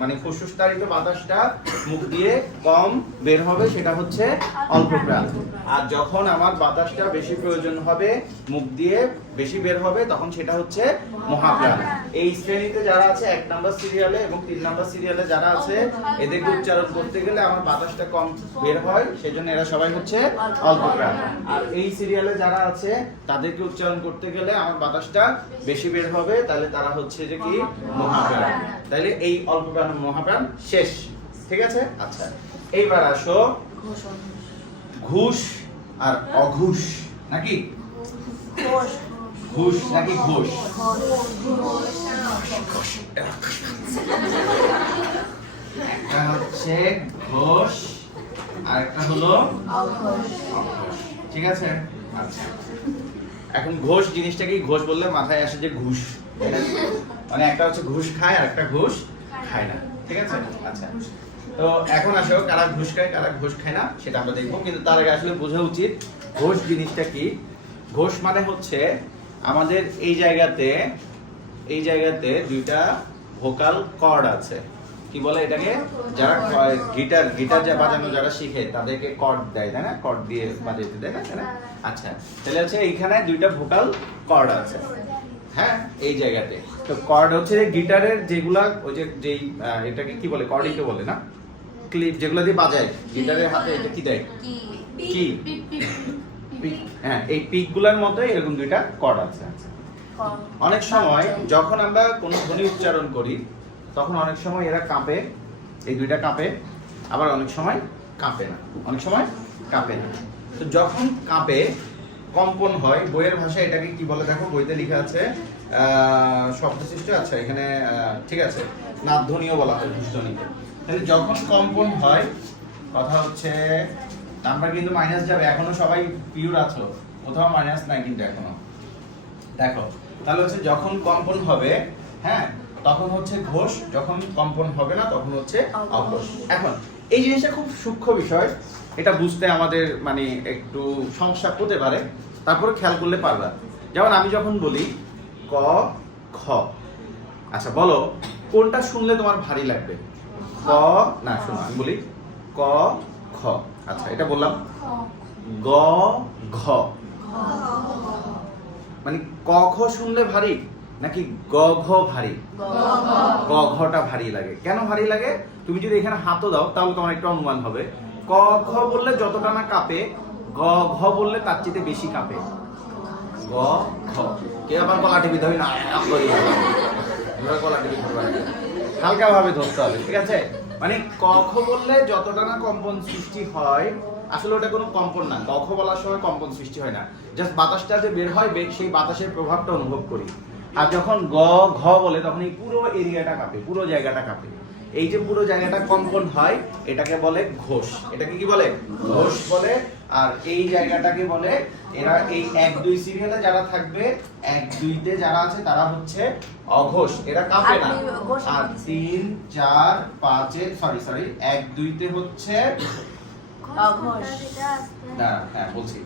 মানে ফুসফুসতারিত বাতাসটা মুখ দিয়ে কম বের হবে সেটা হচ্ছে অল্প প্রাণ। আর যখন আমার বাতাসটা বেশি প্রয়োজন হবে মুখ দিয়ে বেশি বের হবে তখন সেটা হচ্ছে মহাপ্রাণ। এই শ্রেণীতে যারা আছে 1 নাম্বার সিরিয়ালে এবং 3 নাম্বার সিরিয়ালে যারা আছে এদেরকে উচ্চারণ করতে গেলে আমার বাতাসটা কম বের হয় সেজন্য এরা সবাই হচ্ছে অল্প প্রাণ। আর এই সিরিয়ালে যারা আছে তাদেরকে উচ্চারণ করতে গেলে আমার বাতাসটা বেশি বের হবে তাহলে তারা হচ্ছে যে কি মহাপ্রাণ। তাহলে এই অল্প প্রাণ মহাপ্রাণ শেষ, ঠিক আছে? আচ্ছা এইবার আসো ঘুষ আর অঘুষ নাকি ঘুষ নাকি ঘোষ? একটা হচ্ছে ঘোষ আর একটা হলো অঘোষ, ঠিক আছে? আচ্ছা এখন ঘোষ জিনিসটা কি? ঘোষ বললে মাথায় আসে যে ঘুষ, মানে একটা হচ্ছে ঘুষ খায় আর একটা ঘুষ খায় না, ঠিক আছে? আচ্ছা তো এখন আসো কারা ঘুষ খায় কারা ঘুষ খায় না সেটা আমরা দেখবো, কিন্তু তার আগে আসলে বোঝা উচিত ঘোষ জিনিসটা কি। ঘোষ মানে হচ্ছে আমাদের এই জায়গাতে দুইটা ভোকাল কর্ড আছে, কি বলে এটাকে? যারা গিটার যা বাজানো যারা শিখে তাদেরকে কর্ড দেয়, তাই না? কর্ড দিয়ে বাজাতে দেয়, তাই না? আচ্ছা তাহলে হচ্ছে এইখানে দুইটা ভোকাল কর্ড আছে, হ্যাঁ এই জায়গাতে। তো কর্ড হচ্ছে গিটারের যেগুলা ওই যে যেই এটাকে কি বলে? কর্ডই বলে না? ক্লিপ যেগুলো দিয়ে বাজায় গিটারের হাতে, এটা কি দেয়? কি? হ্যাঁ এই পিক গুলার মধ্যে এরকম দুইটা কর্ড আছে। অনেক সময় যখন আমরা কোনো ধ্বনি উচ্চারণ করি তখন অনেক সময় এরা কাঁপে, এই দুইটা কাঁপে, আবার অনেক সময় কাঁপে না, অনেক সময় কাঁপে না। তো যখন কাঁপে কম্পন হয়, বইয়ের ভাষায় এটাকে কি বলে দেখো, বইতে লেখা আছে শব্দসৃষ্টি। আচ্ছা এখানে ঠিক আছে, নাদধ্বনিও বলা হয় ঘোষধ্বনিকে। তাহলে যখন কম্পন হয়, কথা হচ্ছে নাম্বার কিন্তু মাইনাস যাবে, এখনো সবাই পিওর আছো, কোথাও মাইনাস নাই কিন্তু এখনো। দেখো তাহলে হচ্ছে যখন কম্পন হবে, হ্যাঁ তখন হচ্ছে ঘোষ, যখন কম্পন হবে না তখন হচ্ছে অঘোষ। এখন এই জিনিসটা খুব সূক্ষ্ম বিষয়, এটা বুঝতে আমাদের মানে একটু সমস্যা হতে পারে, তারপরে খেয়াল করলে পারবা। যেমন আমি যখন বলি ক খ, আচ্ছা বলো কোনটা শুনলে তোমার ভারী লাগবে? ক না, শোনো আমি বলি ক খ, আচ্ছা এটা বললাম গ ঘ, মানে ক খ শুনলে ভারী নাকি গ ঘ ভারী? গ ঘটা ভারী লাগে। কেন ভারী লাগে? তুমি যদি এখানে হাতও দাও তাহলে তোমার একটু অনুমান হবে। ক খ বললে যতটা না কাঁপে, গ ঘ বললে তার চেয়ে বেশি কাঁপে। গ ঘ, কে আবার গলা টিপি ধরি না, গলা টিপি ধরবে না, হালকা ভাবে ধরতে হবে, ঠিক আছে? মানে ক খ বললে যতটা না কম্পন সৃষ্টি হয়, আসলে ওটা কোনো কম্পন না। ক খ বলার সময় কম্পন সৃষ্টি হয় না, জাস্ট বাতাসটা যে বের হয় সেই বাতাসের প্রভাবটা অনুভব করি। আর যখন গ ঘ বলে তখন এই পুরো এরিয়াটা কাঁপে, পুরো জায়গাটা কাঁপে। এই যে পুরো জায়গাটা কম্পন হয় এটাকে বলে ঘোষ। এটাকে কি বলে? ঘোষ বলে। আর এই জায়গাটাকে বলে, এরা এই 1 2 সিরিয়ালে যারা থাকবে, 1 2 তে যারা আছে তারা হচ্ছে অঘোষ, এরা কাঁপে না। আর 3 4 5 এ সরি 1 2 তে হচ্ছে অঘোষ। না হ্যাঁ বলছি,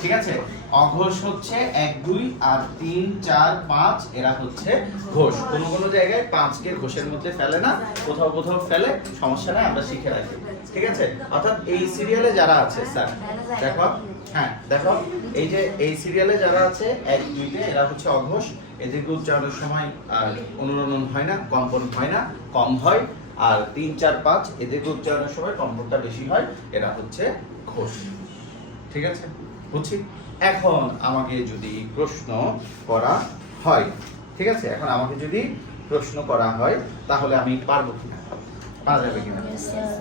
ঠিক আছে? অঘোষ হচ্ছে 1 2 আর 3 4 5 এরা হচ্ছে ঘোষ। কোন কোন জায়গায় 5 কে ঘোষের মধ্যে ফেলে না, কোথাও কোথাও ফেলে, সমস্যা নাই, আমরা শিখে রাখি, ঠিক আছে? অর্থাৎ এই সিরিয়ালে যারা আছে স্যার দেখো, হ্যাঁ দেখো এই যে এই সিরিয়ালে যারা আছে 1 2 তে এরা হচ্ছে অঘোষ। এদেরকে উচ্চারণের সময় অনুরণন হয় না, কম্পন হয় না, কম হয়। আর 3 4 5 এদেরকে উচ্চারণের সময় কম্পনটা বেশি হয়, এরা হচ্ছে ঘোষ, ঠিক আছে? বুঝছি? এখন আমাকে যদি প্রশ্ন করা হয়, ঠিক আছে, এখন আমাকে যদি প্রশ্ন করা হয় তাহলে আমি পারবো কিনা, পারা যাবে কিনা,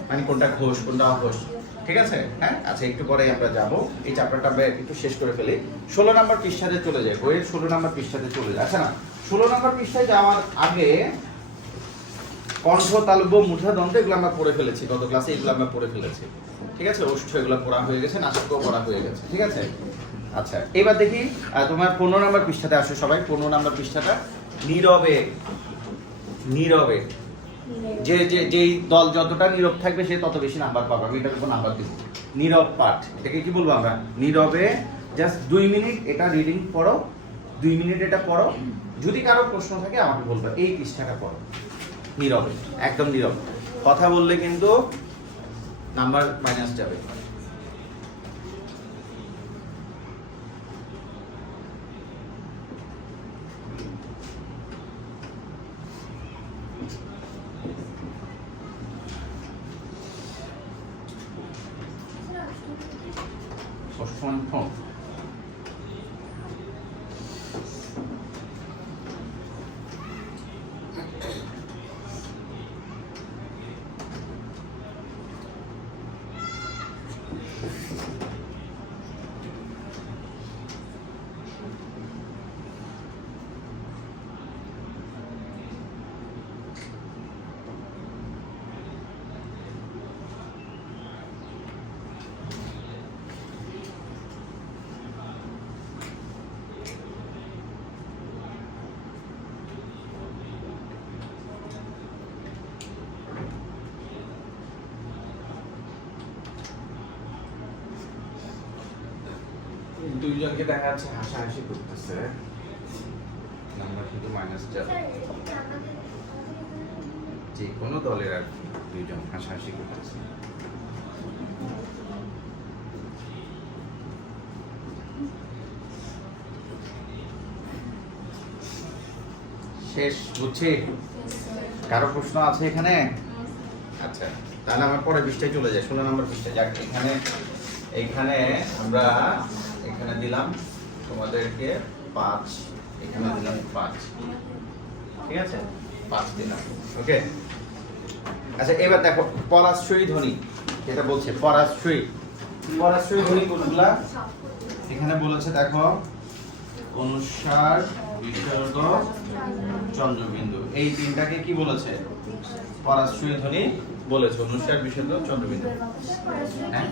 মানে কোনটা ঘোষ কোনটা অঘোষ, ঠিক আছে? হ্যাঁ আচ্ছা একটু পরে আমরা যাব, এই চ্যাপ্টারটা আমরা একটু শেষ করে ফেলি। 16 নম্বর পৃষ্ঠাতে চলে যাই, বইয়ের 16 নম্বর পৃষ্ঠাতে চলে যায়। আচ্ছা না, 16 নম্বর পৃষ্ঠায় যাওয়ার আগে কণ্ঠ তালব্য মুঠা দন্ত এগুলো আমরা পড়ে ফেলেছি গত ক্লাসে, এগুলো আমরা পড়ে ফেলেছি, ঠিক আছে? ওষ্ঠ এগুলো পড়া হয়ে গেছে, নাসিক্যও পড়া হয়ে গেছে, ঠিক আছে? আচ্ছা এবার দেখি তোমার 15 নম্বর পৃষ্ঠাতে আসো সবাই। 15 নম্বর পৃষ্ঠাটা নীরবে, নীরবে যেই দল যতটা নীরব থাকবে সে তত বেশি নাম্বার পাবে। আমি এটার উপর নাম্বার দিব। নীরব পাঠ, এটাকে কি বলবো আমরা? নীরবে জাস্ট 2 মিনিট এটা রিডিং পড়ো, 2 মিনিট এটা পড়ো। যদি কারো প্রশ্ন থাকে আমাকে বলবে, এই পৃষ্ঠাটা পড়ো, নীরবে, একদম নীরব। কথা বললে কিন্তু নাম্বার মাইনাস যাবে। ফোন দুইজনকে দেখা যাচ্ছে হাসাহাসি করতেছে, নাম্বার কিন্তু মাইনাস যাবে। যে কোনো দলের আর কি, দুইজন হাসাহাসি করতেছে। শেষ, বুঝছি। কারো প্রশ্ন আছে এখানে? আচ্ছা, তাহলে আমার পরে পৃষ্ঠায় চলে যায়, 16 নম্বর পৃষ্ঠায়। যাক, এইখানে আমরা এখানে দিলাম তোমাদেরকে 5, এখানে দিলাম 5, ঠিক আছে, 5 দিলাম। ওকে, আচ্ছা এবার দেখো পরাশ্রয়ী ধ্বনি, যেটা বলছে পরাশ্রয়ী ধ্বনি কোনগুলা এখানে বলেছে, দেখো অনুস্বার, বিসর্গ, চন্দ্রবিন্দু, এই তিনটাকে কি বলেছে? পরাশ্রয়ী ধ্বনি বলেছে। অনুস্বার, বিসর্গ, চন্দ্রবিন্দু। হ্যাঁ,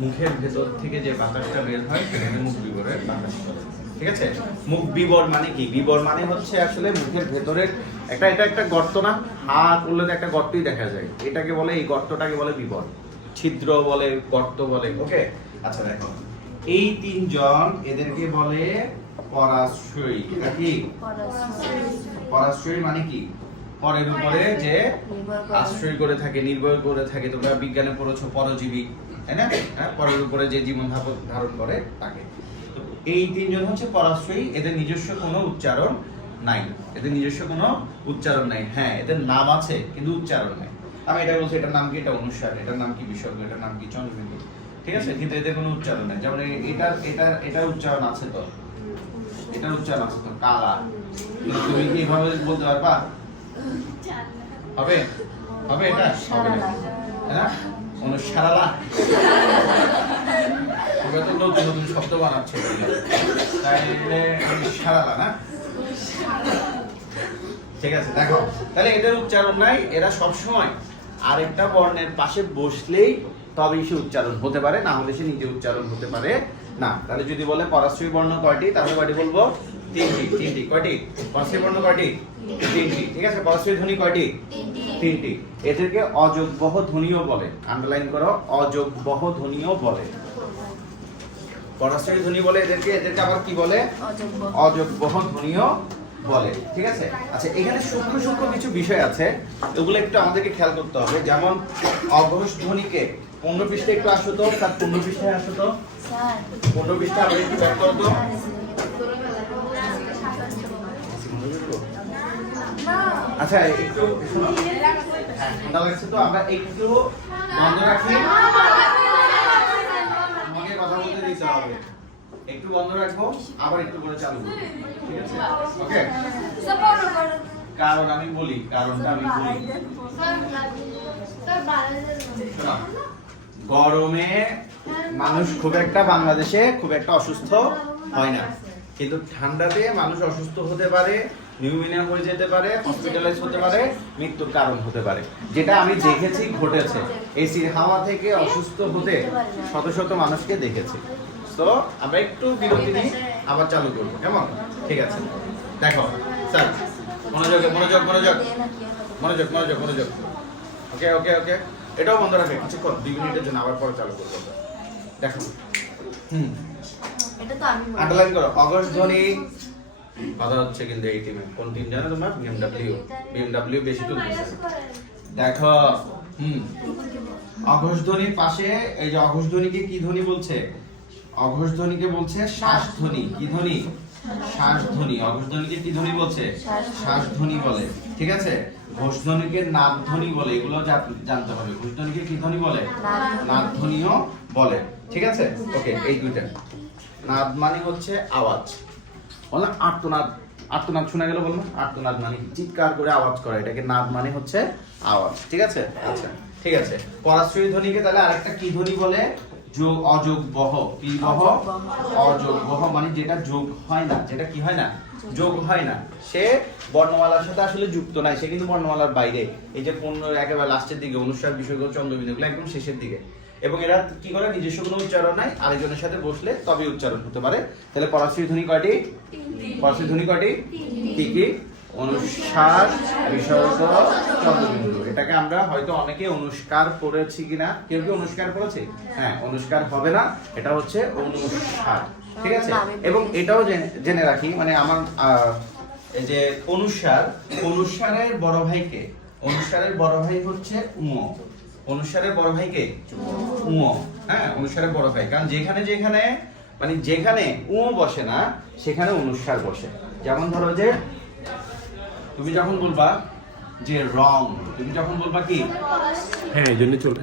মুখের ভেতর থেকে যে বাতাসটা বের হয় সেটাকে মুখ বিবরের বাতাস বলে, ঠিক আছে। মুখ বিবর মানে কি? বিবর মানে হচ্ছে আসলে মুখের ভেতরের এটা একটা গর্ত না, হাত উঠলে তো একটা গর্তই দেখা যায়, এটাকে বলে, এই গর্তটাকে বলে বিবর, ছিদ্র বলে, গর্ত বলে। ওকে, আচ্ছা দেখো এই তিনজন, এদেরকে বলে পরাশ্রয়ী। এটা কি পরাশ্রয়ী মানে? কি পরের উপরে যে আশ্রয় করে থাকে, নির্ভর করে থাকে। তোমরা বিজ্ঞানে পড়েছো পরজীবী, তাই না? হ্যাঁ, পরের উপরে যে জীবন ধারণ করে তাকে। তো এই তিনজন হচ্ছে পরাশ্রয়ী, এদের নিজস্ব কোনো উচ্চারণ নাই, হ্যাঁ এদের নাম আছে কিন্তু উচ্চারণ নাই। আমি এটা বলছি, এটার নাম কি? এটা অনুস্বার, এটার নাম কি বিসর্গ, এটার নাম কি চন্দ্রবিন্দু, ঠিক আছে, কিন্তু এদের কোনো উচ্চারণ নাই। যেমন এটার উচ্চারণ আছে তো, এটার উচ্চারণ আছে তো, কালা। তুমি কি এভাবে বলতে পারবা? হবে এটা হবে না, তাই না? অনুসারালা, তুমি তো নতুন শব্দ বানাচ্ছো, তাইলে অনুসারালা না, ঠিক আছে। দেখো তাহলে এদের উচ্চারণ নাই, এরা সব সময় আরেকটা বর্ণের পাশে বসলেই তবেই সে উচ্চারণ হতে পারে, না হলে সে নিজে উচ্চারণ হতে পারে না। তাহলে যদি বলে পরাশ্রয়ী বর্ণ কয়টি, তাহলে কয়টি বলবো? 3টি। কয়টি পরাশ্রয়ী বর্ণ? কয়টি? 3টি, ঠিক আছে। পরাশ্রয়ী ধ্বনি কয়টি? 3টি। এদেরকে অযোগবহ ধ্বনিও বলে, আন্ডারলাইন করো, অযোগবহ ধ্বনিও বলে। পরাশ্রয়ী ধ্বনি বলে এদেরকে আবার কি বলে? অযোগবহ ধ্বনিও বলে, ঠিক আছে। আচ্ছা, এখানে সূক্ষ্ম কিছু বিষয় আছে, এগুলো একটু আমাদেরকে খেয়াল করতে হবে। যেমন অঘোষ ধ্বনিকে 15 পৃষ্ঠায় একটু আসো তো, স্যার 15 পৃষ্ঠায় আসো তো, 15 পৃষ্ঠা আবার একটু ব্যাক করো তো। আচ্ছা একটু শোনো, ঠান্ডা লাগছে তো, আমরা একটু বন্ধ রাখি, আমাকে কথা বলতে দিতে হবে। একটু বন্ধ রাখবো, আবার একটু করে চালু করব, ঠিক আছে? ওকে, কারণ আমি বলি, কারণটা আমি বলি। গরমে মানুষ বাংলাদেশে খুব একটা অসুস্থ হয় না, কিন্তু ঠান্ডাতে মানুষ অসুস্থ হতে পারে, নিউমোনিয়া হয়ে যেতে পারে, হসপিটালাইজ হতে পারে, মৃত্যুর কারণ হতে পারে, যেটা আমি দেখেছি ঘটেছে। এসির হাওয়া থেকে অসুস্থ হতে শত মানুষকে দেখেছি। তো আমরা একটু বিরতি নিয়ে আবার চালু করবো, কেমন? ঠিক আছে, দেখো স্যার, মনোযোগ। ওকে, এটাও বন্ধ রাখবে কিছুক্ষণ, 2 মিনিটের জন্য, আবার পরে চালু করবো। দেখো, এটা তো আমি আন্ডারলাইন করো। অঘোষ ধ্বনি কথা হচ্ছে কিন্তু এই টিমে কোন টিম জানো তোমরা? বিএমডব্লিউ বেশি তুলতেছে। দেখো অঘোষ ধ্বনির পাশে এই যে অঘোষ ধ্বনিকে কি ধ্বনি বলছে? অঘোষ ধ্বনিকে বলছে শ্বাস ধ্বনি। কি ধ্বনি? শ্বাস ধ্বনি। অঘোষ ধ্বনিকে কি ধ্বনি বলছে? শ্বাস ধ্বনি বলে। ঠিক আছে, ঘোষ ধ্বনিকে নাদ ধ্বনি বলে। এগুলো জানতে হবে। ঘোষ ধ্বনিকে কি ধ্বনি বলে? নাদ ধ্বনিও বলে। ঠিক আছে, ওকে। এই দুইটা নাদ মানে হচ্ছে আওয়াজ। বললাম আর্তনাদ, আর্তনাদ শোনা গেল, বললাম আর্তনাদ মানে চিৎকার করে আওয়াজ করা, এটাকে নাদ মানে হচ্ছে আওয়াজ। ঠিক আছে, আচ্ছা ঠিক আছে। পরাশ্রয়ী ধ্বনিকে তাহলে আরেকটা কি ধ্বনি বলে? যোগ, অযোগ বহ। কি বহ? অযোগ বহ মানে যেটা যোগ হয় না, যেটা কি হয় না? যোগ হয় না। সে বর্ণমালার সাথে আসলে যুক্ত নাই, সে কিন্তু বর্ণমালার বাইরে। এই যে একেবারে লাস্টের দিকে অনুস্বার, বিসর্গ, চন্দ্রবিন্দু এগুলো একদম শেষের দিকে। এবং এরা কি করে? নিজস্ব কোনো উচ্চারণ নাই, আরেকজনের সাথে বসলে তবে উচ্চারণ হতে পারে। তাহলে পরাশ্রয়ী ধ্বনি কয়টি? পরাশ্রয়ী ধ্বনি কয়টি? কি কি? অনুস্বার, বিসর্গ, চন্দ্রবিন্দু। এটাকে আমরা হয়তো অনেকে অনুস্কার পড়েছি কিনা, কেউ কি অনুস্কার পড়েছে? হ্যাঁ, অনুস্কার হবে না, এটা হচ্ছে অনুস্বার। ঠিক আছে, এবং এটাও জেনে রাখি, মানে আমার এই যে অনুস্বার, অনুস্বারের বড় ভাইকে, অনুস্বারের বড় ভাই হচ্ছে উম। অনুস্বারের বড় ভাইকে উম। হ্যাঁ, অনুস্বারের বড় ভাই, কারণ যেখানে যেখানে মানে যেখানে উম বসে না সেখানে অনুস্বার বসে। যেমন ধরো যে তুমি যখন বলবা যে রং, তুমি যখন বলবা কি? হ্যাঁ, এই জন্য চলে